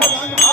Yeah.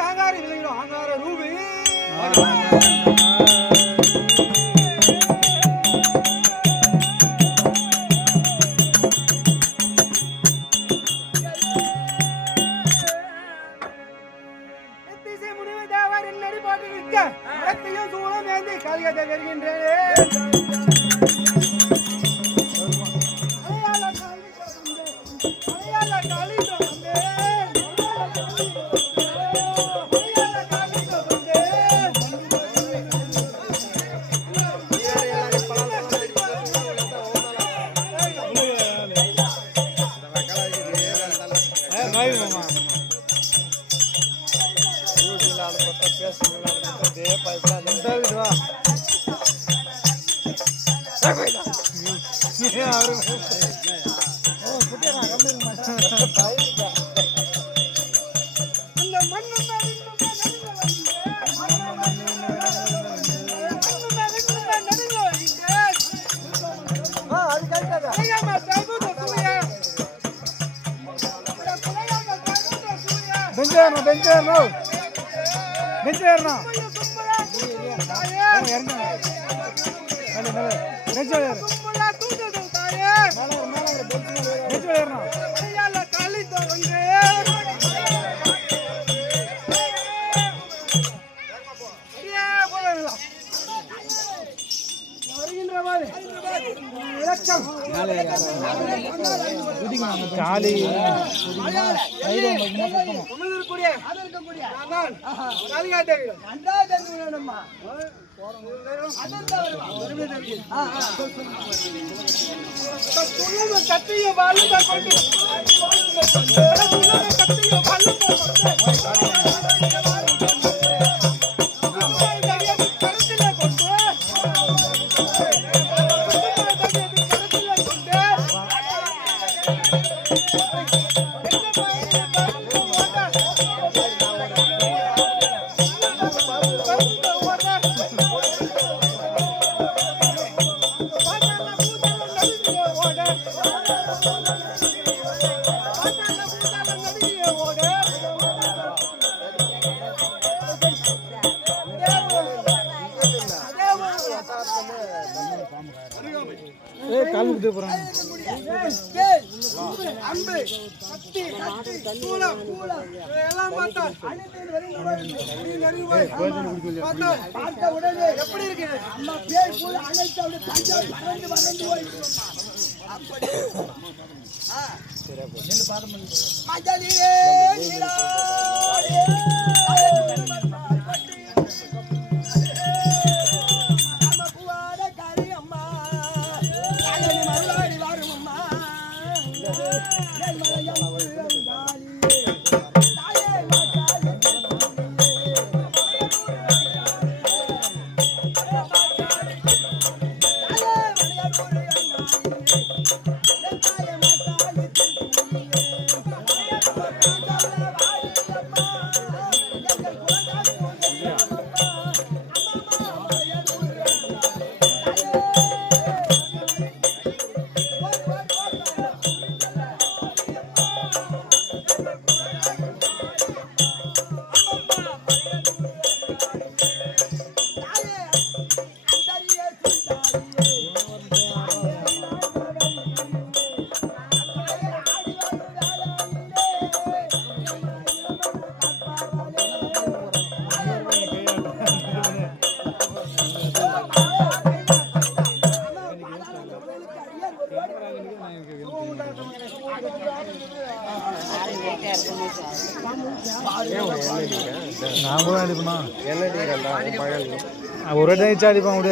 சாங்கார விளையிடும் ஆங்கார Ruby. வருகின்றேன் அலையால காளி தோன்றே அலையால காளி தோன்றே காளி தோன்றே அந்த மண்ணு வந்து ஏறணும் காலி கத்திய பாலும் கொண்டு கத்திய போறாங்க. எல்லாம் பார்த்தா பார்த்த உடனே எப்படி இருக்கு அம்மா பேர் கூட அழைத்து அப்படியே கஞ்சா பறந்து பறந்து போய் மஜலிலே நீராடியே மாட்டாய் நான் கூட அடிப்பேண்ணா ஒரு டைம் அடிப்பேன் முடியாது